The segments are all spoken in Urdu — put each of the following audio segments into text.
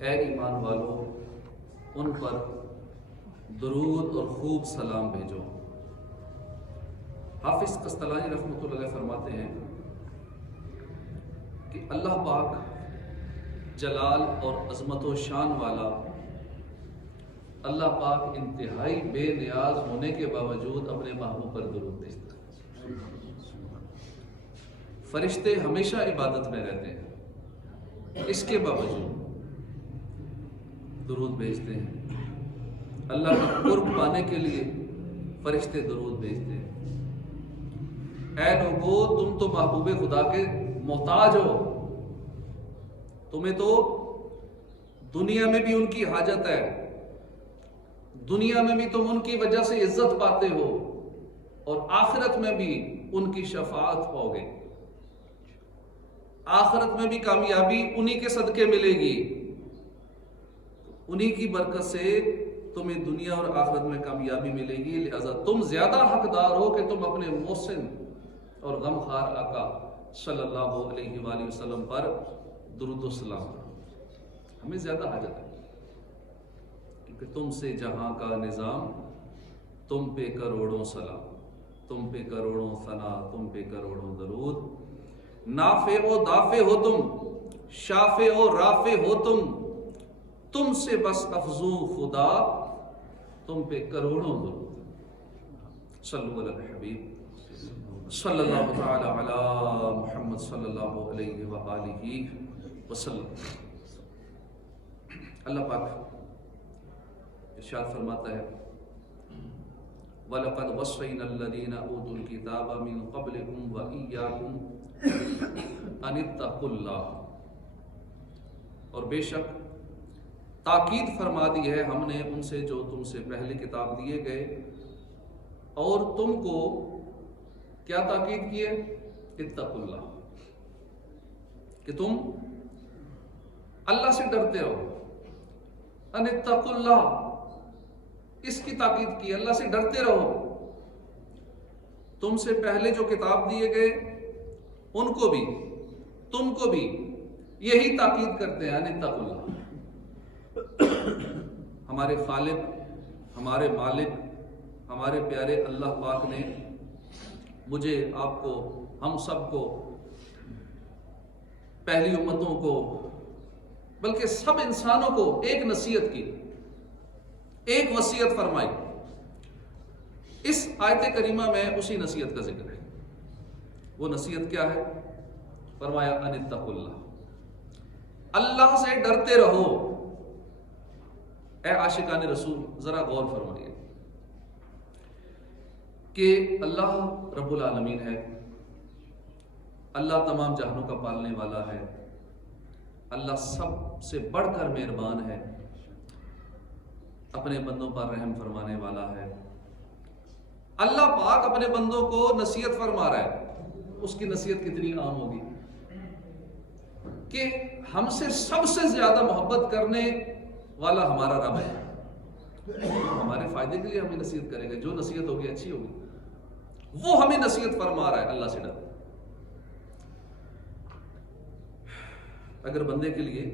اے ایمان والو ان پر درود اور خوب سلام بھیجو۔ حافظ قسطلانی رحمۃ اللہ علیہ فرماتے ہیں کہ اللہ پاک جلال اور عظمت و شان والا، اللہ پاک انتہائی بے نیاز ہونے کے باوجود اپنے محبوب پر درود بھیجتا ہے۔ فرشتے ہمیشہ عبادت میں رہتے ہیں، اس کے باوجود درود بھیجتے ہیں۔ اللہ کا قرب پانے کے لیے فرشتے درود بھیجتے ہیں۔ اے لوگو، تم تو محبوب خدا کے محتاج ہو، تمہیں تو دنیا میں بھی ان کی حاجت ہے، دنیا میں بھی تم ان کی وجہ سے عزت پاتے ہو اور آخرت میں بھی ان کی شفاعت ہوگے، آخرت میں بھی کامیابی انہی کے صدقے ملے گی، انہی کی برکت سے تمہیں دنیا اور آخرت میں کامیابی ملے گی۔ لہذا تم زیادہ حقدار ہو کہ تم اپنے محسن اور غمخوار آقا صلی اللہ علیہ وآلہ وسلم پر درود و سلام کرو۔ ہمیں زیادہ حاجت ہے کیونکہ تم سے جہاں کا نظام، تم پہ کروڑوں سلام، تم پہ کروڑوں ثنا، تم پہ کروڑوں درود۔ نافع و دافع ہو تم، شافع و رافع ہو تم سے بس افزوں خدا، تم پہ کروڑوں درود۔ صلو علی الحبیب صلی اللہ تعالی علی محمد صلی اللہ علیہ وآلہ وسلم۔ اللہ پاک ارشاد فرماتا ہے وَلَقَدْ وَصَّيْنَا الَّذِينَ أُوتُوا الْكِتَابَ مِنْ قَبْلِكُمْ وَإِيَّاكُمْ أَنِ اتَّقُوا اللَّهَ، اور بے شک تاکید فرما دی ہے ہم نے ان سے جو تم سے پہلے کتاب دیے گئے، اور تم کو کیا تاکید کی ہے؟ اتقوا اللہ، کہ تم اللہ سے ڈرتے رہو۔ ان اتقوا اللہ، اس کی تاکید کی، اللہ سے ڈرتے رہو۔ تم سے پہلے جو کتاب دیے گئے ان کو بھی تم کو بھی یہی تاکید کرتے ہیں، ان اتقوا اللہ۔ ہمارے خالق، ہمارے مالک، ہمارے پیارے اللہ پاک نے مجھے، آپ کو، ہم سب کو، پہلی امتوں کو، بلکہ سب انسانوں کو ایک نصیحت کی، ایک وصیت فرمائی۔ اس آیت کریمہ میں اسی نصیحت کا ذکر ہے۔ وہ نصیحت کیا ہے؟ فرمایا ان اتقوا اللہ، اللہ سے ڈرتے رہو۔ اے عاشقان رسول، ذرا غور فرمائیے کہ اللہ رب العالمین ہے، اللہ تمام جہانوں کا پالنے والا ہے، اللہ سب سے بڑھ کر مہربان ہے، اپنے بندوں پر رحم فرمانے والا ہے۔ اللہ پاک اپنے بندوں کو نصیحت فرما رہا ہے، اس کی نصیحت کتنی عام ہوگی کہ ہم سے سب سے زیادہ محبت کرنے والا ہمارا رب ہے، ہمارے فائدے کے لیے ہمیں نصیحت کرے گا، جو نصیحت ہوگی اچھی ہوگی، وہ ہمیں نصیحت فرما رہا ہے، اللہ سے ڈر۔ اگر بندے کے لیے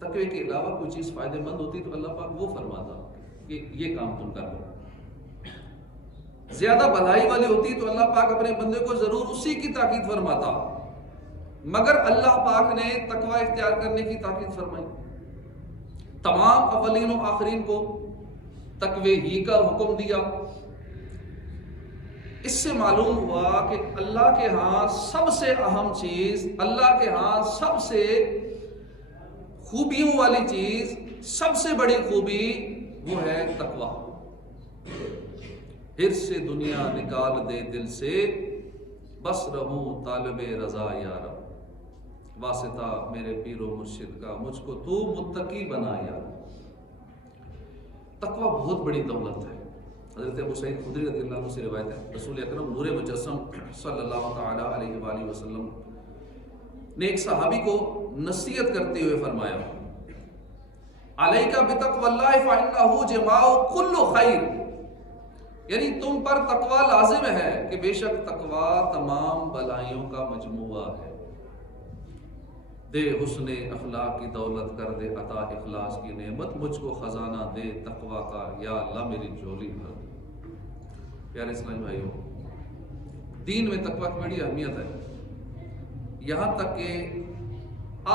تقوی کے علاوہ کوئی چیز فائدہ مند ہوتی تو اللہ پاک وہ فرماتا کہ یہ کام تم کر لو۔ زیادہ بھلائی والی ہوتی تو اللہ پاک اپنے بندے کو ضرور اسی کی تاکید فرماتا، مگر اللہ پاک نے تقوی اختیار کرنے کی تاکید فرمائی۔ تمام اولین و آخرین کو تقوی ہی کا حکم دیا۔ اس سے معلوم ہوا کہ اللہ کے ہاں سب سے اہم چیز، اللہ کے ہاں سب سے خوبیوں والی چیز، سب سے بڑی خوبی وہ ہے تقوی۔ حرص سے دنیا نکال دے دل سے، بس رہوں طالب رضا یا رب، واسطہ میرے پیر و مرشد کا، مجھ کو تو متقی بنا یا رب۔ تقوی بہت بڑی دولت ہے۔ حضرت ابو سعید خدری رضی اللہ عنہ سے روایت ہے، رسول اکرم نور مجسم صلی اللہ تعالی علیہ وآلہ وسلم نے ایک صحابی کو نصیحت کرتے ہوئے فرمایا، علیک بتقوی اللہ فإنہ جماع کل خیر، یعنی تم پر تقوی لازم ہے کہ بے شک تقوی تمام بلائیوں کا مجموعہ ہے۔ دے حسن اخلاق کی دولت کر دے عطا اخلاص کی نعمت، مجھ کو خزانہ دے تقوی کا یا اللہ میری جھولی بھر دے۔ پیارے اسلامی بھائیوں، دین میں تقوی کی بڑی اہمیت ہے، یہاں تک کہ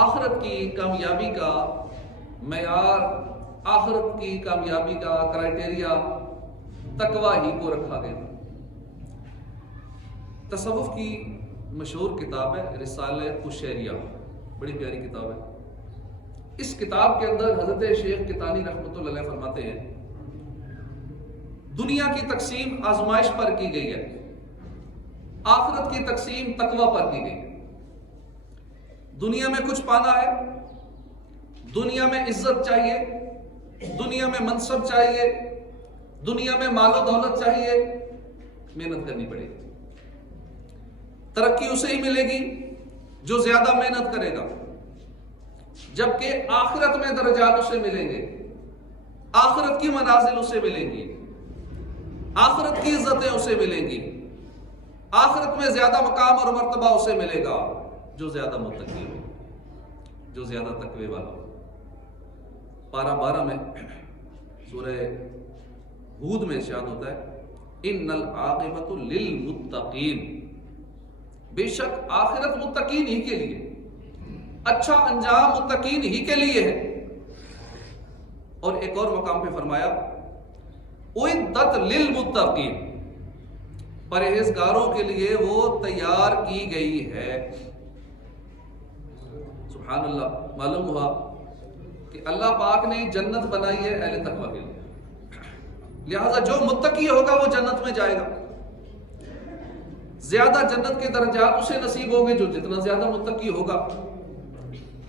آخرت کی کامیابی کا معیار، آخرت کی کامیابی کا کرائٹیریا تقوی ہی کو رکھا گیا۔ تصوف کی مشہور کتاب ہے رسالہ قشیریہ، بڑی پیاری کتاب ہے۔ اس کتاب کے اندر حضرت شیخ کتانی رحمۃ اللہ علیہ فرماتے ہیں دنیا کی تقسیم آزمائش پر کی گئی ہے، آخرت کی تقسیم تقوی پر کی گئی ہے۔ دنیا میں کچھ پانا ہے، دنیا میں عزت چاہیے، دنیا میں منصب چاہیے، دنیا میں مال و دولت چاہیے، محنت کرنی پڑے گی۔ ترقی اسے ہی ملے گی جو زیادہ محنت کرے گا، جبکہ آخرت میں درجات اسے ملیں گے، آخرت کی منازل اسے ملیں گی، آخرت کی عزتیں اسے ملیں گی، آخرت میں زیادہ مقام اور مرتبہ اسے ملے گا جو زیادہ متقی ہو، جو زیادہ تقوی والا ہو۔ پارہ 12 میں سورہ ہود میں ارشاد ہوتا ہے ان العاقبۃ للمتقین، بے شک آخرت متقین ہی کے لیے، اچھا انجام متقین ہی کے لیے ہے۔ اور ایک اور مقام پہ فرمایا اعدت للمتقین، پرہیزگاروں کے لیے وہ تیار کی گئی ہے۔ سبحان اللہ، معلوم ہوا کہ اللہ پاک نے جنت بنائی ہے اہل تقوی کے لیے، لہذا جو متقی ہوگا وہ جنت میں جائے گا۔ زیادہ جنت کے درجات اسے نصیب ہوں گے جو جتنا زیادہ متقی ہوگا،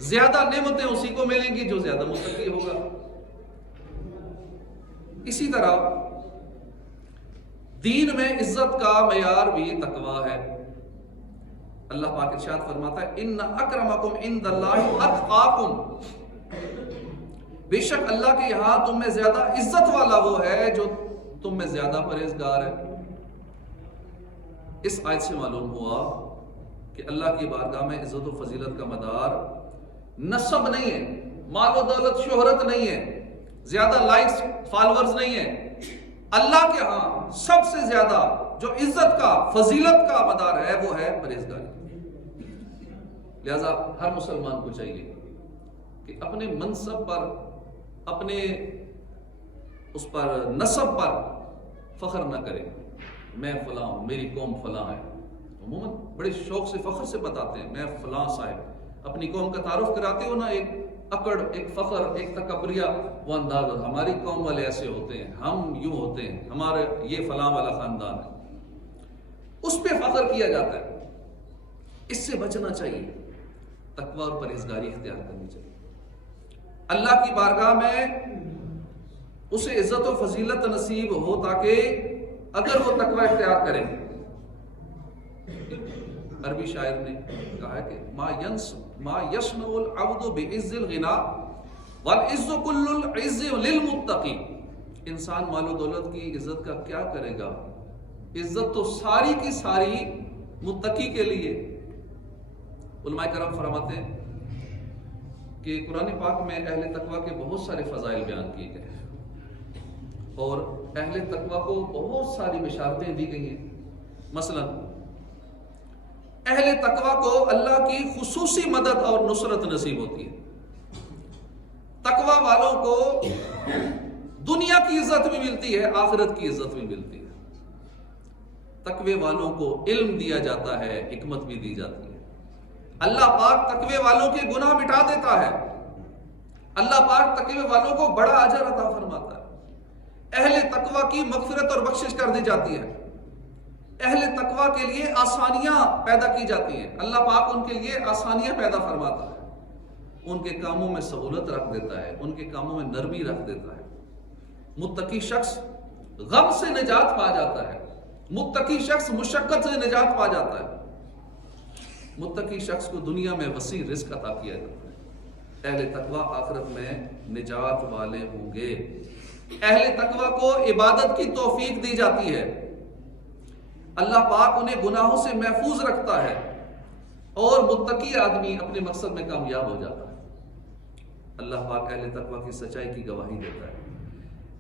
زیادہ نعمتیں اسی کو ملیں گی جو زیادہ متقی ہوگا۔ اسی طرح دین میں عزت کا معیار بھی تقوی ہے۔ اللہ پاک ارشاد فرماتا ہے ان اکرمکم عند اللہ اتقاکم، بے شک اللہ کے یہاں تم میں زیادہ عزت والا وہ ہے جو تم میں زیادہ پرہیزگار ہے۔ اس آیت سے معلوم ہوا کہ اللہ کی بارگاہ میں عزت و فضیلت کا مدار نسب نہیں ہے، مال و دولت شہرت نہیں ہے، زیادہ لائکس فالورز نہیں ہے۔ اللہ کے ہاں سب سے زیادہ جو عزت کا فضیلت کا مدار ہے وہ ہے پرہیزگاری۔ لہذا ہر مسلمان کو چاہیے کہ اپنے منصب پر، اپنے اس پر نسب پر فخر نہ کرے، میں فلاں ہوں، میری قوم فلاں ہے۔ عموماً بڑے شوق سے فخر سے بتاتے ہیں میں فلاں صاحب، اپنی قوم کا تعارف کراتے ہو نا، ایک اکڑ، ایک فخر، ایک تکبریہ وہ انداز، ہماری قوم والے ایسے ہوتے ہیں، ہم یوں ہوتے ہیں، ہمارے یہ فلاں والا خاندان ہے، اس پہ فخر کیا جاتا ہے۔ اس سے بچنا چاہیے، تقوی اور پرہیزگاری اختیار کرنی چاہیے۔ اللہ کی بارگاہ میں اسے عزت و فضیلت نصیب ہو تاکہ اگر وہ تقوی اختیار کرے۔ عربی شاعر نے کہا ہے کہ ما یصنع العبد بعز الغنا والعز کل العز للمتقی، انسان مال و دولت کی عزت کا کیا کرے گا، عزت تو ساری کی ساری متقی کے لیے۔ علماء کرام فرماتے ہیں کہ قرآن پاک میں اہل تقوی کے بہت سارے فضائل بیان کیے گئے ہیں اور اہل تقوی کو بہت ساری بشارتیں دی گئی ہیں۔ مثلا اہل تقوی کو اللہ کی خصوصی مدد اور نصرت نصیب ہوتی ہے۔ تقوی والوں کو دنیا کی عزت بھی ملتی ہے، آخرت کی عزت بھی ملتی ہے۔ تقوی والوں کو علم دیا جاتا ہے، حکمت بھی دی جاتی ہے۔ اللہ پاک تقوی والوں کے گناہ مٹا دیتا ہے، اللہ پاک تقوی والوں کو بڑا اجر عطا فرماتا ہے۔ اہل تقوی کی مغفرت اور بخشش کر دی جاتی ہے، اہل تقوی کے لیے آسانیاں پیدا کی جاتی ہیں، اللہ پاک ان کے لیے آسانیاں پیدا فرماتا ہے، ان کے کاموں میں سہولت رکھ دیتا ہے، ان کے کاموں میں نرمی رکھ دیتا ہے۔ متقی شخص غم سے نجات پا جاتا ہے، متقی شخص مشقت سے نجات پا جاتا ہے، متقی شخص کو دنیا میں وسیع رزق عطا کیا جاتا ہے۔ اہل تقوی آخرت میں نجات والے ہوں گے۔ اہل تقوی کو عبادت کی توفیق دی جاتی ہے، اللہ پاک انہیں گناہوں سے محفوظ رکھتا ہے اور متقی آدمی اپنے مقصد میں کامیاب ہو جاتا ہے۔ اللہ پاک اہل تقوی کی سچائی کی گواہی دیتا ہے۔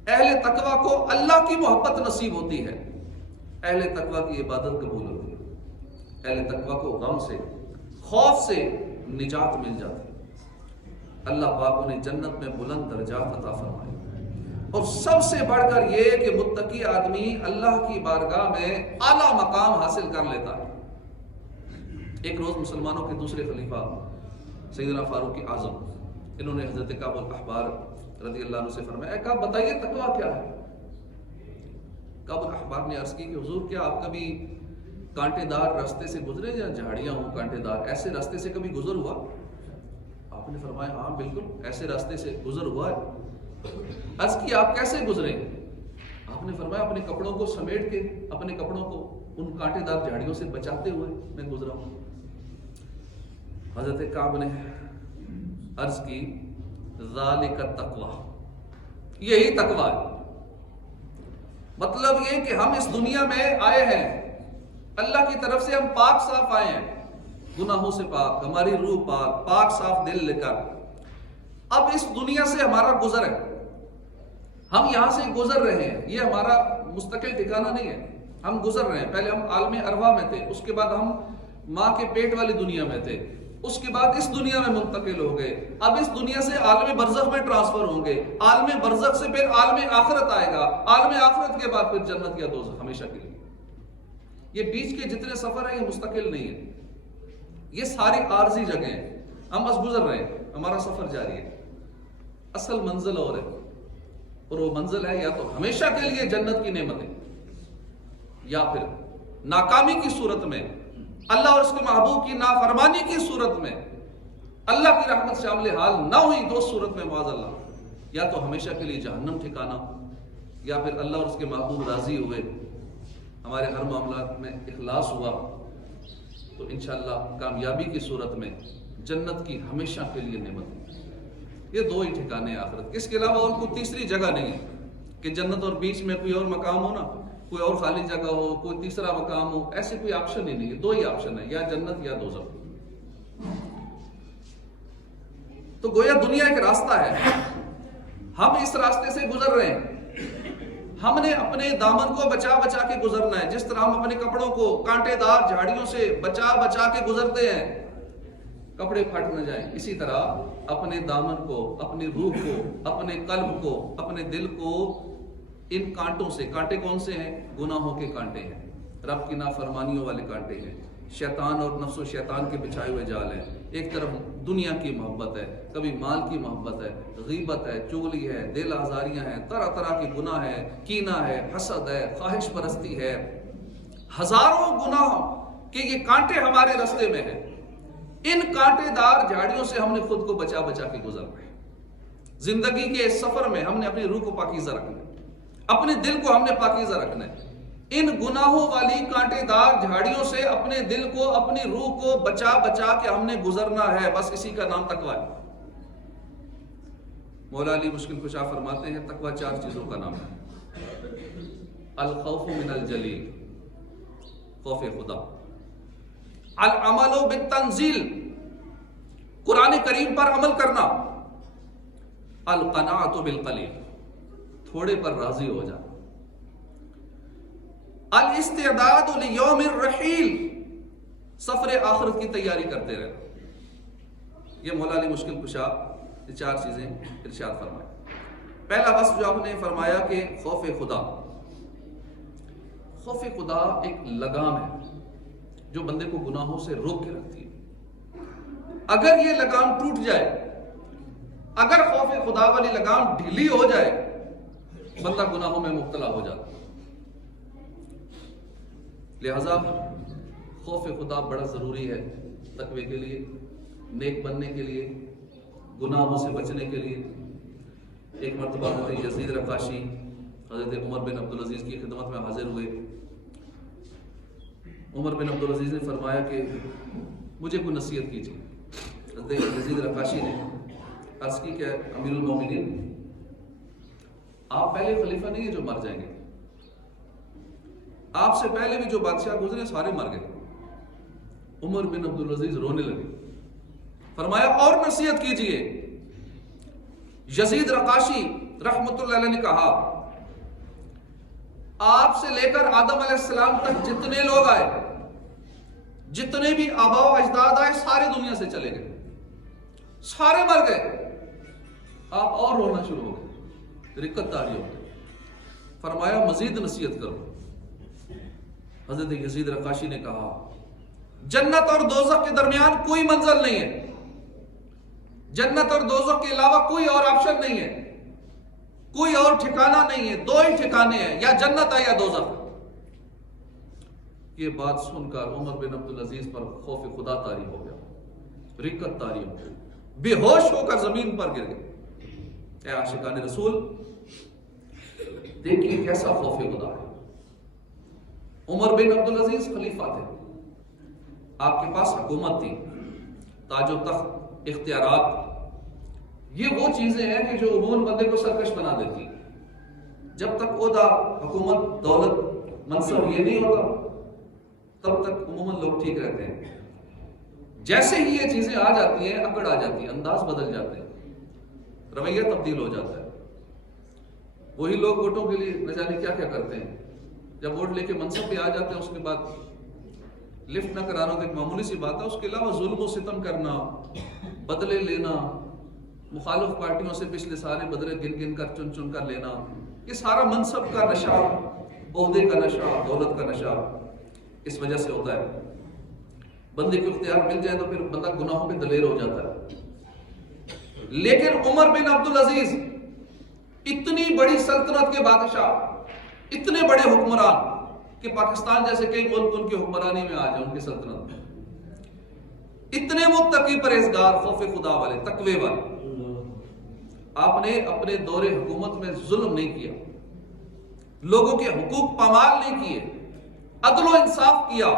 اہل تقوی کو اللہ کی محبت نصیب ہوتی ہے، اہل تقوی کی عبادت قبول ہوتی ہے، اہل تقوی کو غم سے، خوف سے نجات مل جاتی ہے۔ اللہ پاک انہیں جنت میں بلند درجات عطا فرمائے، اور سب سے بڑھ کر یہ کہ متقی آدمی اللہ کی بارگاہ میں اعلیٰ مقام حاصل کر لیتا ہے۔ ایک روز مسلمانوں کے دوسرے خلیفہ سیدنا فاروق اعظم، انہوں نے حضرت کعب الاحبار رضی اللہ عنہ سے فرمایا، اے کعب بتائیے تقویٰ کیا ہے؟ کعب الاحبار نے عرض کی کہ حضور کیا آپ کبھی کانٹے دار راستے سے گزرے، یا جھاڑیاں ہوں کانٹے دار، ایسے راستے سے کبھی گزر ہوا؟ آپ نے فرمایا ہاں بالکل ایسے راستے سے گزر ہوا ہے۔ عرض کی آپ کیسے گزرے؟ آپ نے فرمایا اپنے کپڑوں کو سمیٹ کے، اپنے کپڑوں کو ان کانٹے دار جھاڑیوں سے بچاتے ہوئے میں گزرا ہوں۔ حضرت کعب نے عرض کی ذالک التقوی، یہی تقوی ہے۔ مطلب یہ کہ ہم اس دنیا میں آئے ہیں، اللہ کی طرف سے ہم پاک صاف آئے ہیں، گناہوں سے پاک، ہماری روح پاک، پاک صاف دل لے کر۔ اب اس دنیا سے ہمارا گزر ہے، ہم یہاں سے گزر رہے ہیں، یہ ہمارا مستقل ٹھکانہ نہیں ہے، ہم گزر رہے ہیں۔ پہلے ہم عالم ارواح میں تھے، اس کے بعد ہم ماں کے پیٹ والی دنیا میں تھے، اس کے بعد اس دنیا میں منتقل ہو گئے، اب اس دنیا سے عالم برزخ میں ٹرانسفر ہوں گے، عالم برزخ سے پھر عالم آخرت آئے گا، عالم آخرت کے بعد پھر جنت یا دوزخ ہمیشہ کے لیے۔ یہ بیچ کے جتنے سفر ہیں یہ مستقل نہیں ہے، یہ ساری عارضی جگہیں ہیں، ہم بس گزر رہے ہیں، ہمارا سفر جاری ہے۔ اصل منزل اور ہے، اور وہ منزل ہے یا تو ہمیشہ کے لیے جنت کی نعمتیں، یا پھر ناکامی کی صورت میں، اللہ اور اس کے محبوب کی نافرمانی کی صورت میں، اللہ کی رحمت شامل حال نہ ہوئی تو اس صورت میں معاذ اللہ یا تو ہمیشہ کے لیے جہنم ٹھکانا، یا پھر اللہ اور اس کے محبوب راضی ہوئے، ہمارے ہر معاملات میں اخلاص ہوا تو انشاءاللہ کامیابی کی صورت میں جنت کی ہمیشہ کے لیے نعمت۔ یہ دو ہی ٹھکانے ہیں آخرت، اس کے علاوہ اور کوئی تیسری جگہ نہیں ہے کہ جنت اور بیچ میں کوئی اور مقام ہو نا، کوئی اور خالی جگہ ہو، کوئی تیسرا مقام ہو، ایسے کوئی آپشن ہی نہیں ہے، دو ہی آپشن ہے، یا جنت یا دوزخ۔ تو گویا دنیا ایک راستہ ہے، ہم اس راستے سے گزر رہے ہیں، ہم نے اپنے دامن کو بچا بچا کے گزرنا ہے، جس طرح ہم اپنے کپڑوں کو کانٹے دار جھاڑیوں سے بچا بچا کے گزرتے ہیں، کپڑے پھٹ نہ جائیں، اسی طرح اپنے دامن کو، اپنی روح کو، اپنے قلب کو، اپنے دل کو ان کانٹوں سے، کانٹے کون سے ہیں؟ گناہوں کے کانٹے ہیں، رب کی نافرمانیوں والے کانٹے ہیں، شیطان اور نفس و شیطان کے بچھائے ہوئے جال ہیں۔ ایک طرف دنیا کی محبت ہے، کبھی مال کی محبت ہے، غیبت ہے، چغلی ہے، دل آزاریاں ہیں، طرح طرح کے گناہ ہے، کینہ ہے، حسد ہے، خواہش پرستی ہے، ہزاروں گناہ کہ یہ کانٹے ہمارے رستے میں ہیں۔ ان کانٹے دار جھاڑیوں سے ہم نے خود کو بچا بچا کے گزرنا ہے۔ زندگی کے اس سفر میں ہم نے اپنی روح کو پاکیزہ رکھنا ہے، اپنے دل کو ہم نے پاکیزہ رکھنا ہے۔ ان گناہوں والی کانٹے دار جھاڑیوں سے اپنے دل کو، اپنی روح کو بچا بچا کے ہم نے گزرنا ہے، بس اسی کا نام تقویٰ ہے۔ مولا علی مشکل کشا فرماتے ہیں تقویٰ چار چیزوں کا نام ہے: الخوف من الجلیل، خوف خدا، العمل بالتنزیل، قرآن کریم پر عمل کرنا، القناعت بالقلیل، تھوڑے پر راضی ہو جانا، الاستعداد لیوم الرحیل، سفر آخرت کی تیاری کرتے رہنا۔ یہ مولا علی مشکل کشا یہ چار چیزیں ارشاد فرمائے۔ پہلا وصف جو آپ نے فرمایا کہ خوف خدا، خوف خدا ایک لگام ہے جو بندے کو گناہوں سے روک کے رکھتی ہے۔ اگر یہ لگام ٹوٹ جائے، اگر خوف خدا والی لگام ڈھیلی ہو جائے، بندہ گناہوں میں مبتلا ہو جاتا ہے۔ لہذا خوف خدا بڑا ضروری ہے تقوی کے لیے، نیک بننے کے لیے، گناہوں سے بچنے کے لیے۔ ایک مرتبہ حضرت یزید رقاشی حضرت عمر بن عبدالعزیز کی خدمت میں حاضر ہوئے۔ عمر بن عبدالعزیز نے فرمایا کہ مجھے کوئی نصیحت کیجیے۔ حضرت یزید رقاشی نے عرض کی کہ امیر المومنین، آپ پہلے خلیفہ نہیں ہیں جو مر جائیں گے، آپ سے پہلے بھی جو بادشاہ گزرے سارے مر گئے، عمر بن عبدالعزیز رونے لگے. فرمایا اور نصیحت کیجئے. یزید رقاشی رحمت اللہ علیہ نے کہا آپ سے لے کر آدم علیہ السلام تک جتنے لوگ آئے، جتنے بھی آبا و اجداد آئے، سارے دنیا سے چلے گئے، سارے مر گئے. آپ اور رونا شروع ہو گئے، رقت طاری ہو گئی. فرمایا مزید نصیحت کرو. حضرت یزید رقاشی نے کہا جنت اور دوزخ کے درمیان کوئی منزل نہیں ہے، جنت اور دوزخ کے علاوہ کوئی اور آپشن نہیں ہے، کوئی اور ٹھکانہ نہیں ہے، دو ہی ٹھکانے ہیں، یا جنت ہے یا دوزخ. یہ بات سن کر عمر بن عبدالعزیز پر خوف خدا طاری ہو گیا، رقت طاری ہو گئی، بے ہوش ہو کر زمین پر گر گئے. اے عاشقان رسول، دیکھیے کیسا خوف خدا ہے. عمر بن عبدالعزیز خلیفہ تھے، آپ کے پاس حکومت تھی، تاج و تخت، اختیارات. یہ وہ چیزیں ہیں کہ جو عموماً بندے کو سرکش بنا دیتی. جب تک عہدہ، حکومت، دولت، منصب یہ نہیں ہوتا تب تک عموماً لوگ ٹھیک رہتے ہیں. جیسے ہی یہ چیزیں آ جاتی ہیں، اکڑ آ جاتی ہے، انداز بدل جاتے ہیں، رویہ تبدیل ہو جاتا ہے. وہی لوگ ووٹوں کے لیے نہ جانے کیا کیا کرتے ہیں. جب ووٹ لے کے منصب پہ آ جاتے ہیں، اس کے بعد لفٹ نہ کرانا تو ایک معمولی سی بات ہے، اس کے علاوہ ظلم و ستم کرنا، بدلے لینا، مخالف پارٹیوں سے پچھلے سارے بدلے گن گن کر چن چن کر لینا، یہ سارا منصب کا نشہ، عہدے کا نشہ، دولت کا نشہ اس وجہ سے ہوتا ہے. بندے کو اختیار مل جائے تو پھر بندہ گناہوں پہ دلیر ہو جاتا ہے. لیکن عمر بن عبدالعزیز اتنی بڑی سلطنت کے بادشاہ، اتنے بڑے حکمران کہ پاکستان جیسے کئی ملک ان کی حکمرانی میں آ جائے، ان کی سلطنت میں، اتنے متقی پرہیزگار، خوف خدا والے، تقوی والے. آپ نے اپنے دور حکومت میں ظلم نہیں کیا، لوگوں کے حقوق پامال نہیں کیے، عدل و انصاف کیا.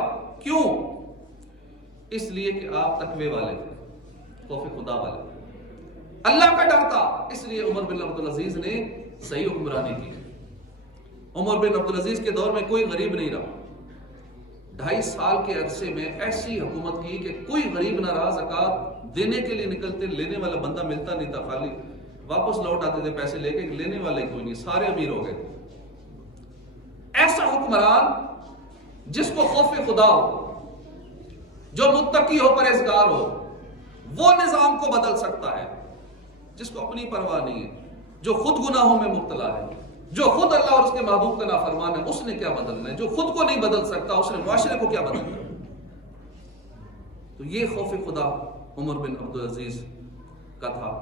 کیوں؟ اس لیے کہ آپ تقوی والے تھے، خوف خدا والے، اللہ کا ڈر تھا. اس لیے عمر بن عبدالعزیز نے صحیح حکمرانی کی. عمر بن عبدالعزیز کے دور میں کوئی غریب نہیں رہا. 2.5 سال کے عرصے میں ایسی حکومت کی کہ کوئی غریب نہ رہا. زکوٰۃ دینے کے لیے نکلتے، لینے والا بندہ ملتا نہیں تھا، خالی واپس لوٹ آتے تھے پیسے لے کے، لینے والے کوئی نہیں، سارے امیر ہو گئے. ایسا حکمران جس کو خوف خدا ہو، جو متقی ہو، پرہیزگار ہو، وہ نظام کو بدل سکتا ہے. جس کو اپنی پرواہ نہیں ہے، جو خود گناہوں میں مبتلا ہے، جو خود اللہ اور اس کے محبوب کا نافرمان ہے، اس نے کیا بدلنا ہے؟ جو خود کو نہیں بدل سکتا، اس نے معاشرے کو کیا بدلنا ہے؟ تو یہ خوف خدا عمر بن عبدالعزیز کا تھا.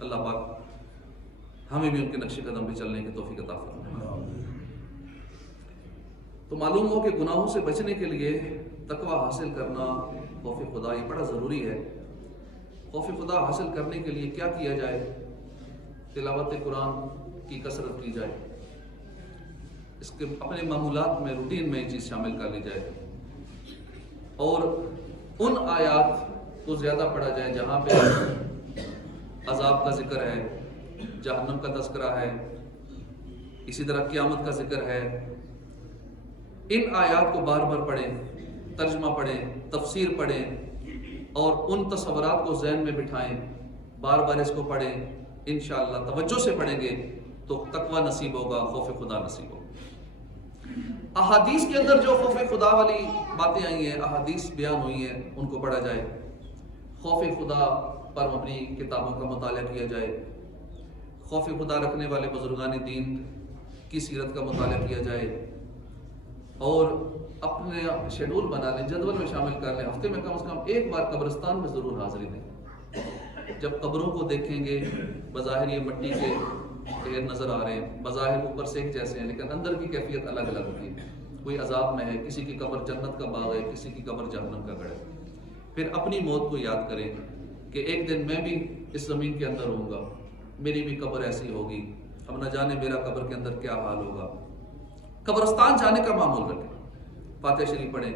اللہ پاک ہمیں بھی ان کے نقش قدم پہ چلنے کی توفیق عطا فرمائے. تو معلوم ہو کہ گناہوں سے بچنے کے لیے تقوی حاصل کرنا، خوف خدا، یہ بڑا ضروری ہے. خوف خدا حاصل کرنے کے لیے کیا کیا جائے؟ تلاوت قرآن کی کثرت کی جائے، اس کے اپنے معمولات میں، روٹین میں یہ چیز شامل کر لی جائے، اور ان آیات کو زیادہ پڑھا جائے جہاں پہ عذاب کا ذکر ہے، جہنم کا تذکرہ ہے، اسی طرح قیامت کا ذکر ہے. ان آیات کو بار بار پڑھیں، ترجمہ پڑھیں، تفسیر پڑھیں، اور ان تصورات کو ذہن میں بٹھائیں، بار بار اس کو پڑھیں. انشاءاللہ توجہ سے پڑھیں گے تو تقوی نصیب ہوگا، خوف خدا نصیب ہوگا. احادیث کے اندر جو خوف خدا والی باتیں آئی ہیں، احادیث بیان ہوئی ہیں، ان کو پڑھا جائے. خوف خدا پر مبنی کتابوں کا مطالعہ کیا جائے، خوف خدا رکھنے والے بزرگان دین کی سیرت کا مطالعہ کیا جائے، اور اپنے شیڈول بنا لیں، جدول میں شامل کر لیں. ہفتے میں کم از کم ایک بار قبرستان میں ضرور حاضری دیں. جب قبروں کو دیکھیں گے، بظاہر یہ مٹی کے ڈھیر نظر آ رہے ہیں، بظاہر اوپر سے ایک جیسے ہیں، لیکن اندر کی کیفیت الگ الگ ہوتی ہے. کوئی عذاب میں ہے، کسی کی قبر جنت کا باغ ہے، کسی کی قبر جہنم کا گڑھ ہے. پھر اپنی موت کو یاد کریں کہ ایک دن میں بھی اس زمین کے اندر ہوں گا، میری بھی قبر ایسی ہوگی. اب نہ جانے میرا قبر کے اندر کیا حال ہوگا. قبرستان جانے کا معمول رکھیں، فاتحہ شریف پڑھیں،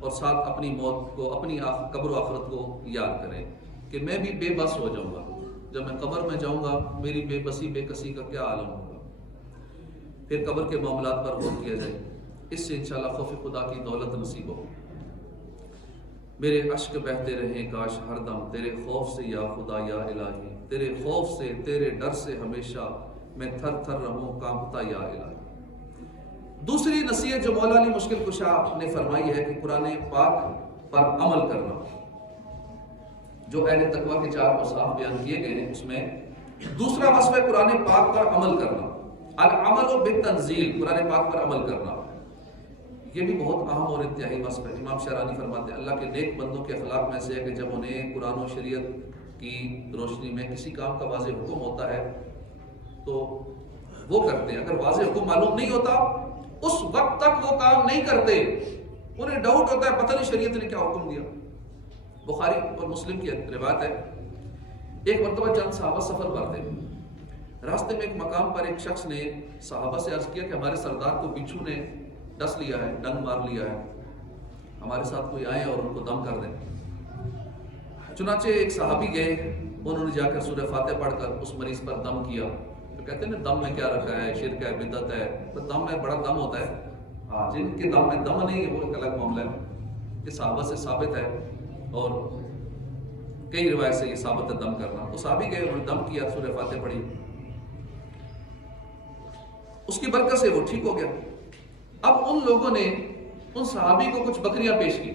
اور ساتھ اپنی موت کو، اپنی قبر و آخرت کو یاد کریں کہ میں بھی بے بس ہو جاؤں گا. جب میں قبر میں جاؤں گا، میری بے بسی، بے کسی کا کیا عالم ہوگا. پھر قبر کے معاملات پر غور کیا جائے، اس سے انشاءاللہ خوف خدا کی دولت نصیب ہو. میرے اشک بہتے رہیں کاش ہر دم تیرے خوف سے یا خدا یا الہی، تیرے خوف سے تیرے ڈر سے ہمیشہ میں تھر تھر رہوں کانپتا یا الہی۔ دوسری نصیحت جو مولا علی مشکل کشا نے فرمائی ہے کہ قرآن پاک پر عمل کرنا۔ جو اہل تقویٰ کے 4 اوصاف بیان کیے گئے ہیں اس میں دوسرا وصف ہے قرآن پاک پر عمل کرنا۔ العمل بالتنزیل، قرآن پاک پر عمل کرنا، یہ بھی بہت اہم اور انتہائی وصف ہے۔ امام شعرانی فرماتے ہیں اللہ کے نیک بندوں کے اخلاق میں سے ہے کہ جب انہیں قرآن و شریعت کی روشنی میں کسی کام کا واضح حکم ہوتا ہے تو وہ کرتے ہیں، اگر واضح حکم معلوم نہیں ہوتا اس وقت تک وہ کام نہیں کرتے، انہیں ڈاؤٹ ہوتا ہے پتہ نہیں شریعت نے کیا حکم دیا۔ بخاری اور مسلم کی روایت ہے، ایک مرتبہ چند صحابہ سفر پر تھے، راستے میں ایک مقام پر ایک شخص نے صحابہ سے عرض کیا کہ ہمارے سردار کو بچھو نے ڈس لیا ہے، ڈنگ مار لیا ہے، ہمارے ساتھ کوئی آئے اور ان کو دم کر دیں۔ چنانچہ ایک صحابی گئے، انہوں نے جا کر سورہ فاتحہ پڑھ کر اس مریض پر دم کیا۔ تو کہتے ہیں نا دم میں کیا رکھا ہے، شرک ہے، بدعت ہے، تو دم میں بڑا دم ہوتا ہے، جن کے دم میں دم نہیں ہے وہ ایک الگ معاملہ ہے۔ یہ صحابہ سے ثابت ہے اور کئی روایت سے یہ ثابت ہے دم کرنا۔ تو صحابی گئے، انہوں نے دم کیا، سورہ فاتحہ پڑھی، اس کی برکت سے وہ ٹھیک ہو گیا۔ اب ان لوگوں نے ان صحابی کو کچھ بکریاں پیش کی،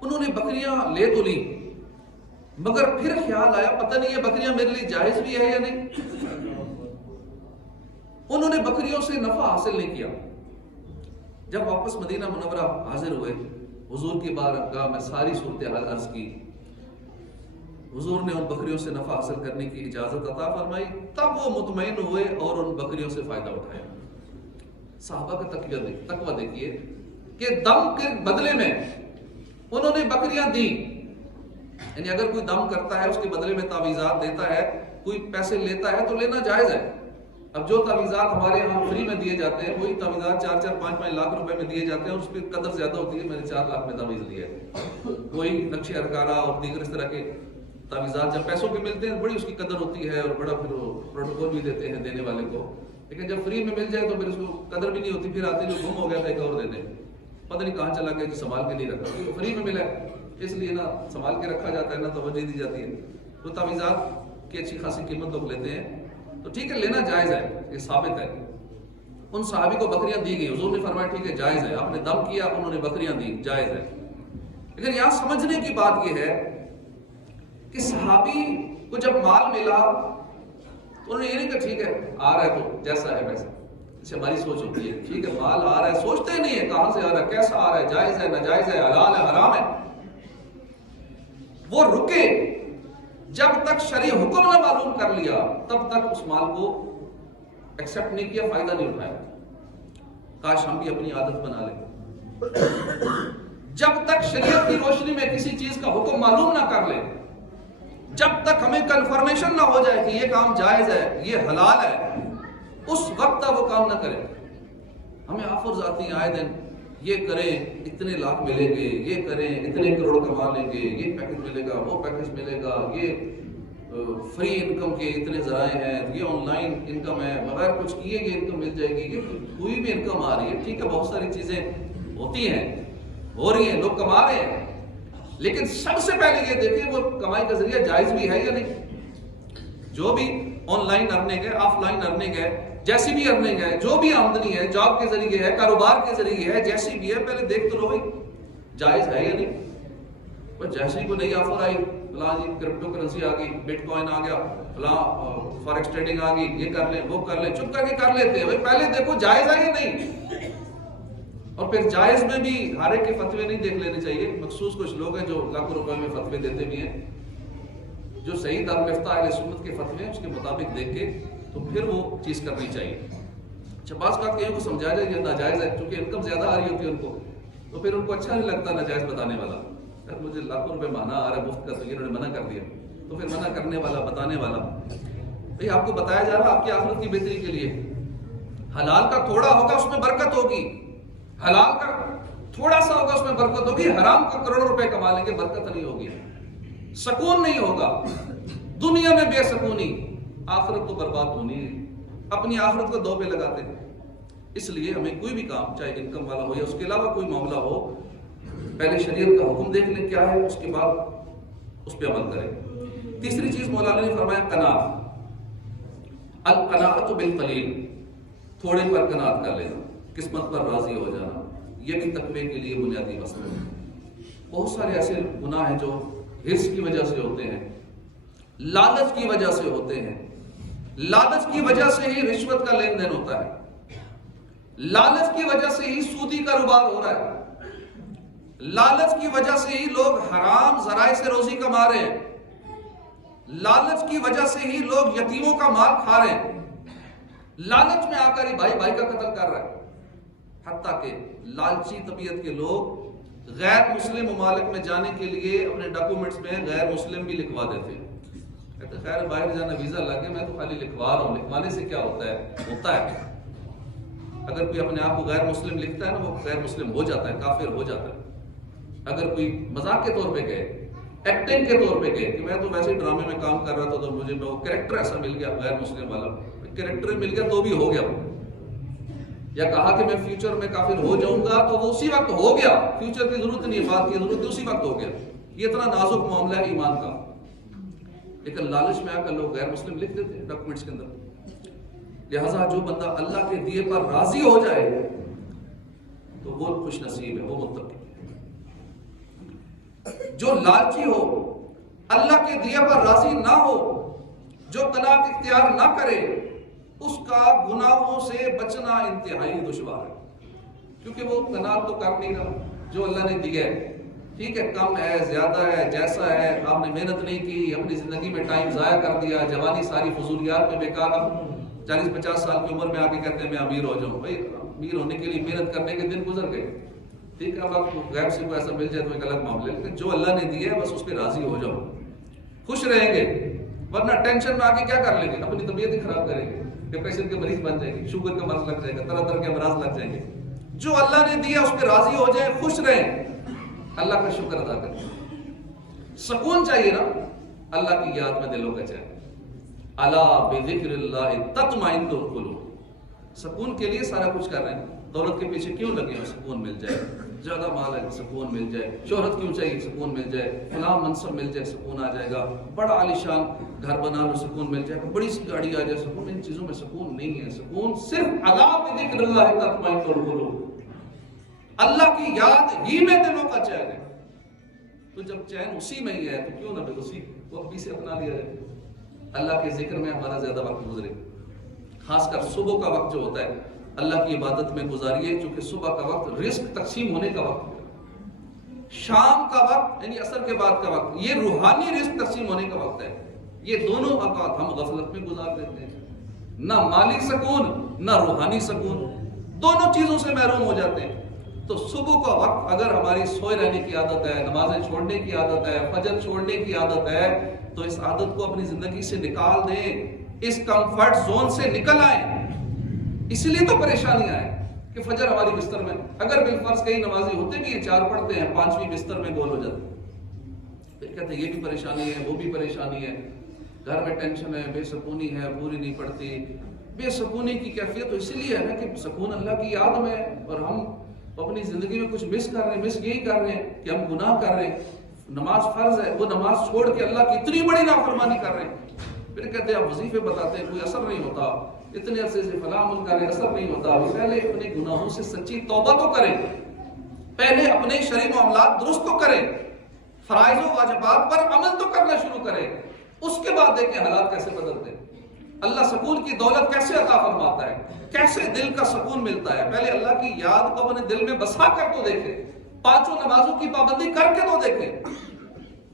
انہوں نے بکریاں لے تو لی، مگر پھر خیال آیا پتہ نہیں یہ بکریاں میرے لیے جائز بھی ہے یا نہیں۔ انہوں نے بکریوں سے نفع حاصل نہیں کیا۔ جب واپس مدینہ منورہ حاضر ہوئے، حضور کی بارگاہ میں ساری صورتحال عرض کی، حضور نے ان بکریوں سے نفع حاصل کرنے کی اجازت عطا فرمائی، تب وہ مطمئن ہوئے اور ان بکریوں سے فائدہ اٹھایا۔ صحابہ کا تقویٰ دیکھیے کہ دم کے بدلے میں انہوں نے بکریاں دی، یعنی اگر کوئی دم کرتا ہے اس کے بدلے میں تعویذات دیتا ہے، کوئی پیسے لیتا ہے تو لینا جائز ہے۔ اب جو تعویذات ہمارے یہاں فری میں دیے جاتے ہیں، وہی تعویذات 4-4 5-5 لاکھ روپے میں دیے جاتے ہیں، اس کی قدر زیادہ ہوتی ہے۔ میں نے 4 لاکھ میں تعویذ لیا ہے۔ وہی نقشے ارکارہ اور دیگر اس طرح کے تعویذات جب پیسوں کے ملتے ہیں بڑی اس کی قدر ہوتی ہے اور بڑا پھر وہ پروٹوکول بھی دیتے ہیں دینے والے کو، لیکن جب فری میں مل جائے تو پھر اس کو قدر بھی نہیں ہوتی، پھر آتے جو گم ہو گیا تھا ایک اور دے دیں، پتہ نہیں کہاں چلا گیا، جو سنبھال کے نہیں رکھا، فری میں ملا ہے اس لیے نہ سنبھال کے رکھا جاتا ہے نہ توجہ دی جاتی ہے۔ تو تعویذات کی اچھی خاصی قیمت لوگ لیتے ہیں، تو ٹھیک ہے لینا جائز ہے، یہ ثابت ہے۔ ان صحابی کو بکریاں دی گئی، حضور نے فرمایا ٹھیک ہے جائز ہے، آپ نے دم کیا انہوں نے بکریاں دی، جائز ہے۔ لیکن یہاں سمجھنے کی بات یہ ہے کہ صحابی کو جب مال ملا انہوں نے یہ نہیں کہا ٹھیک ہے آ رہا ہے تو جیسا ہے ویسا، جیسے ہماری سوچ ہوتی ہے ٹھیک ہے مال آ رہا ہے، سوچتے نہیں ہے کہاں سے آ رہا ہے، کیسا آ رہا ہے، جائز ہے ناجائز ہے، حلال ہے حرام ہے۔ وہ رکے جب تک شرعی حکم نہ معلوم کر لیا تب تک اس مال کو ایکسپٹ نہیں کیا، فائدہ نہیں اٹھایا۔ کاش ہم بھی اپنی عادت بنا لیں، جب تک شریعت کی روشنی میں کسی چیز کا حکم معلوم نہ کر لیں، جب تک ہمیں کنفرمیشن نہ ہو جائے کہ یہ کام جائز ہے یہ حلال ہے، اس وقت تک وہ کام نہ کریں۔ ہمیں آفرز آتی ہیں آئے دن، یہ کریں اتنے لاکھ ملیں گے، یہ کریں اتنے کروڑ کما لیں گے، یہ پیکج ملے گا وہ پیکج ملے گا، یہ فری انکم کے اتنے ذرائع ہیں، یہ آن لائن انکم ہے، بغیر کچھ کیے یہ انکم مل جائے گی، یہ کوئی بھی انکم آ رہی ہے، ٹھیک ہے بہت ساری چیزیں ہوتی ہیں، ہو رہی ہیں، لوگ کما رہے ہیں، لیکن سب سے پہلے یہ دیکھیں وہ کمائی کا ذریعہ جائز بھی ہے یا نہیں۔ جو بھی آن لائن ارننگ ہے، آف لائن ارننگ ہے، جیسی بھی ارننگ ہے، جو بھی آمدنی ہے، جاب کے ذریعے ہے، کاروبار کے ذریعے ہے، جیسی بھی ہے پہلے دیکھ تو لو بھائی جائز ہے یا نہیں۔ بس جیسے ہی کوئی نئی آفر آئی، فلاں جی کرپٹو کرنسی آ گئی، بٹ کوائن آ گیا، فلاں فارکس ٹریڈنگ آ گئی، یہ کر لیں وہ کر لیں، چپ کر کے کر لیتے ہیں۔ بھائی پہلے دیکھو جائز ہے یا نہیں، اور پھر جائز میں بھی ہر ایک کے فتوے نہیں دیکھ لینے چاہیے، مخصوص کچھ لوگ ہیں جو لاکھوں روپے میں فتوے دیتے بھی ہیں، جو صحیح دارالفتہ اہل سنت کے فتوے ہیں اس کے مطابق دیکھ کے تو پھر وہ چیز کرنی چاہیے۔ اچھا بعض بات کہیں کو سمجھایا جائے یہ ناجائز ہے، کیونکہ انکم زیادہ آ رہی ہوتی ہے ان کو، تو پھر ان کو اچھا نہیں لگتا ناجائز بتانے والا، مجھے لاکھوں روپے مانا آ رہا ہے مفت کا، تو انہوں نے منع کر دیا، تو پھر منع کرنے والا بتانے والا، بھئی آپ کو بتایا جا رہا آپ کی آخرت کی بہتری کے لیے، حلال کا تھوڑا ہوگا اس میں برکت ہوگی، حلال کا تھوڑا سا ہوگا اس میں برکت ہوگی، حرام کا کروڑوں روپے کما لیں گے برکت نہیں ہوگی، سکون نہیں ہوگا، دنیا میں بے سکونی، آخرت تو برباد ہونی ہے۔ اپنی آخرت کو دو پہ لگاتے ہیں، اس لیے ہمیں کوئی بھی کام چاہے انکم والا ہو یا اس کے علاوہ کوئی معاملہ ہو، پہلے شریعت کا حکم دیکھ لیں کیا ہے، اس کے بعد اس پہ عمل کریں۔ تیسری چیز مولانا نے فرمایا قناعت، القناعت بالقلیل، تھوڑے پر قناعت کر لینا، قسمت پر راضی ہو جانا، یہ بھی تقوی کے لیے بنیادی مسئلہ ہے۔ بہت سارے ایسے گناہ ہیں جو حرص کی وجہ سے ہوتے ہیں، لالچ کی وجہ سے ہوتے ہیں، لالچ کی وجہ سے ہی رشوت کا لین دین ہوتا ہے، لالچ کی وجہ سے ہی سودی کاروبار ہو رہا ہے، لالچ کی وجہ سے ہی لوگ حرام ذرائع سے روزی کما رہے ہیں، لالچ کی وجہ سے ہی لوگ یتیموں کا مال کھا رہے ہیں، لالچ میں آ کر ہی بھائی کا قتل کر رہا ہے۔ حتیٰ کہ لالچی طبیعت کے لوگ غیر مسلم ممالک میں جانے کے لیے اپنے ڈاکومنٹس میں غیر مسلم بھی لکھوا دیتے ہیں، کہتے خیر باہر جانا ویزا لگے، میں تو خالی لکھوا رہا ہوں، لکھوانے سے کیا ہوتا ہے اگر کوئی اپنے آپ کو غیر مسلم لکھتا ہے نا، وہ غیر مسلم ہو جاتا ہے، کافر ہو جاتا ہے۔ اگر کوئی مذاق کے طور پہ گئے، ایکٹنگ کے طور پہ گئے کہ میں تو ویسے ڈرامے میں کام کر رہا تھا تو مجھے وہ کریکٹر ایسا مل گیا غیر مسلم والا، کریکٹر مل گیا تو بھی ہو گیا، یا کہا کہ میں فیوچر میں کافر ہو جاؤں گا تو وہ اسی وقت ہو گیا، فیوچر کی ضرورت نہیں، بات کی ضرورت نہیں، اسی وقت ہو گیا۔ یہ اتنا نازک معاملہ ہے ایمان کا، لیکن لالچ میں آ کر لوگ غیر مسلم لکھ دیتے ہیں ڈاکومنٹس کے اندر۔ لہٰذا جو بندہ اللہ کے دیے پر راضی ہو جائے تو وہ خوش نصیب ہے، وہ متقی ہے۔ جو لالچی ہو، اللہ کے دیے پر راضی نہ ہو، جو قناعت اختیار نہ کرے، اس کا گناہوں سے بچنا انتہائی دشوار ہے، کیونکہ وہ قناعت تو کر نہیں رہا جو اللہ نے دیا ہے، ٹھیک ہے، کم ہے، زیادہ ہے، جیسا ہے، آپ نے محنت نہیں کی، اپنی زندگی میں ٹائم ضائع کر دیا، جوانی ساری فضولیات میں بیکار، 40-50 سال کی عمر میں آ کے کہتے ہیں میں امیر ہو جاؤں۔ بھائی امیر ہونے کے لیے محنت کرنے کے دن گزر گئے، ٹھیک ہے، اب آپ کو غیب سے کوئی ایسا مل جائے تو ایک الگ معاملہ ہے، لیکن جو اللہ نے دیا ہے بس اس پہ راضی ہو جاؤ، خوش رہیں گے، ورنہ ٹینشن میں آ کے کیا کر لیں گے، اپنی طبیعت ہی خراب کریں گے، ڈپریشن کے مریض بن جائیں گے، شوگر کا مرض لگ جائے گا، طرح طرح کے امراض لگ جائیں گے۔ جو اللہ نے دیا اس پہ راضی ہو جائیں، خوش رہیں، اللہ کا شکر ادا کریں۔ سکون چاہیے نا، اللہ کی یاد میں دلوں کا چاہیے، الا بذکر اللہ تطمئن القلوب۔ سکون کے لیے سارا کچھ کر رہے ہیں، دولت کے پیچھے کیوں لگے ہیں؟ سکون مل جائے، زیادہ مال ہے سکون مل جائے، شہرت کیوں چاہیے؟ سکون مل جائے، فلاں منصب مل جائے، سکون آ جائے گا، بڑا عالیشان گھر بنا لو سکون مل جائے گا، بڑی سی گاڑی آ جائے سکون۔ ان چیزوں میں سکون نہیں ہے، سکون صرف الا بذکر اللہ تطمئن القلوب، اللہ کی یاد ہی میں دلوں کا چین ہے۔ تو جب چین اسی میں ہی ہے تو کیوں نہ پھر اسی کو اپنی سے اپنا لیا جائے، اللہ کے ذکر میں ہمارا زیادہ وقت گزرے، خاص کر صبح کا وقت جو ہوتا ہے اللہ کی عبادت میں گزاریے، کیونکہ صبح کا وقت رزق تقسیم ہونے کا وقت ہے، شام کا وقت یعنی عصر کے بعد کا وقت یہ روحانی رزق تقسیم ہونے کا وقت ہے۔ یہ دونوں اوقات ہم غفلت میں گزار دیتے ہیں، نہ مالی سکون نہ روحانی سکون، دونوں چیزوں سے محروم ہو جاتے ہیں۔ تو صبح کا وقت اگر ہماری سوئے رہنے کی عادت ہے، نمازیں چھوڑنے کی عادت ہے، فجر چھوڑنے کی عادت ہے، تو اس عادت کو اپنی زندگی سے نکال دیں، اس کمفرٹ زون سے نکل آئیں۔ اسی لیے تو پریشانیاں ہیں کہ فجر ہماری بستر میں، اگر بالفرض کئی نمازی ہوتے بھی ہیں، 4 پڑھتے ہیں، 5ویں بستر میں گول ہو جاتے ہیں، پھر کہتے ہیں یہ بھی پریشانی ہے، وہ بھی پریشانی ہے، گھر میں ٹینشن ہے، بے سکونی ہے، پوری نہیں پڑتی۔ بے سکونی کی کیفیت تو اسی لیے ہے نا کہ سکون اللہ کی یاد میں، اور ہم اپنی زندگی میں کچھ مس کر رہے ہیں، مس یہی کر رہے ہیں کہ ہم گناہ کر رہے ہیں، نماز فرض ہے، وہ نماز چھوڑ کے اللہ کی اتنی بڑی نافرمانی کر رہے ہیں، پھر کہتے ہیں آپ وظیفے بتاتے ہیں کوئی اثر نہیں ہوتا، اتنے عرصے سے فلاں عمل کر رہے ہیں اثر نہیں ہوتا۔ پہلے اپنے گناہوں سے سچی توبہ تو کریں، پہلے اپنے شرعی معاملات درست تو کریں، فرائض و واجبات پر عمل تو کرنا شروع کریں، اس کے بعد دیکھیں حالات کیسے بدلتے ہیں، اللہ سکون کی دولت کیسے عطا فرماتا ہے، کیسے دل کا سکون ملتا ہے۔ پہلے اللہ کی یاد کو اپنے دل میں بسا کر تو دیکھیں، 5 نمازوں کی پابندی کر کے تو دیکھیں،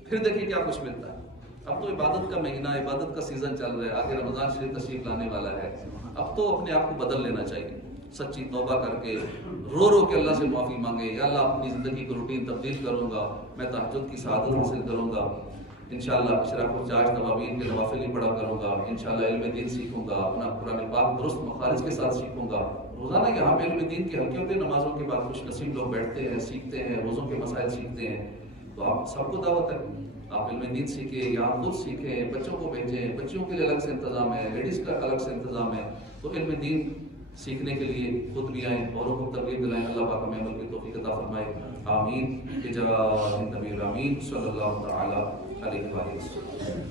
پھر دیکھیں کیا کچھ ملتا ہے۔ اب تو عبادت کا مہینہ، عبادت کا سیزن چل رہا ہے، آگے رمضان شریف تشریف لانے والا ہے، اب تو اپنے آپ کو بدل لینا چاہیے، سچی توبہ کر کے رو کے اللہ سے معافی مانگے، یا اللہ اپنی زندگی کو روٹین تبدیل کروں گا، میں تہجد کی سعادت حاصل کروں گا، انشاءاللہ اشراق و چاش توابین کے نوافل ہی پڑھا کروں گا، انشاءاللہ علم دین سیکھوں گا، اپنا قرآن پاک درست مخارج کے ساتھ سیکھوں گا۔ روزانہ یہاں پہ علم دین کی حلقے ہوتے ہیں، نمازوں کے بعد خوش نصیب لوگ بیٹھتے ہیں، سیکھتے ہیں، روزوں کے مسائل سیکھتے ہیں، تو آپ سب کو دعوت ہے آپ علم دین سیکھیں، یہاں خود سیکھیں، بچوں کو بھیجیں، بچوں کے لیے الگ سے انتظام ہے، لیڈیز کا الگ سے انتظام ہے، تو علم دین سیکھنے کے لیے خود بھی آئیں، اوروں کو ترغیب دلائیں۔ اللہ پاک ہمیں عمل کی توفیق عطا فرمائے۔ آمین بجاہ النبی الامین صلی اللہ تعالی علیہ وآلہ وسلم.